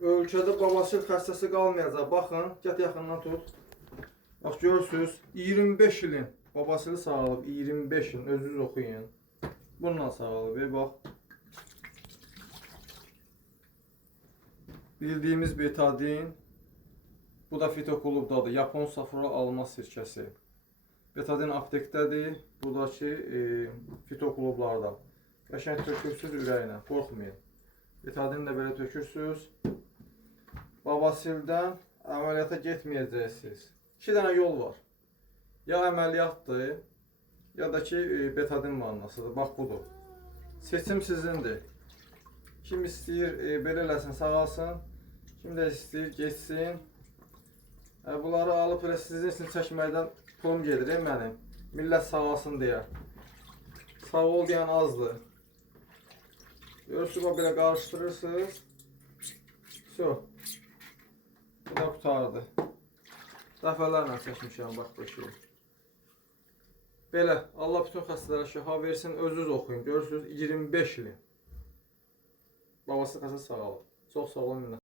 ölkədə babasıl xəstəsi qalmayacaq. Baxın, get yaxından tut. Bax, görürsünüz, 25 ilin babasını sağalıb, 25 ilin, özünüz oxuyun. Bununla sağalıb, bax. Bildiyimiz betadin, bu da fitoklubdadır, Yapon safra alma sirkəsi. Betadin aptekdədir, buradakı fitoklublarda. Qəşəng tökürsünüz ürəyinə, qorxmayın. Betadini də belə tökürsünüz. Babasildən əməliyyata getməyəcəksiniz. 2 dənə yol var. Ya əməliyyatdır, ya da ki betadin vannasıdır. Bax, budur. Seçim sizindir. Kim istəyir belə eləsin, sağalsın. Kim də istəyir, geçsin. Bunları alıb elə sizin için çəkməkdən pulum gedir mənim. Millət sağalsın deyə. Sağ ol deyən azdır. Görürsünüz, belə qarışdırırsınız. Bu da qutardı. Dəfələrlə çəkmişəm, bax bu şey. Belə, Allah bütün xəstələrə şəfa versin, özünüz oxuyun. Görürsünüz, 25 ilin. Babası xəstə sağalıb. Çox sağ olun.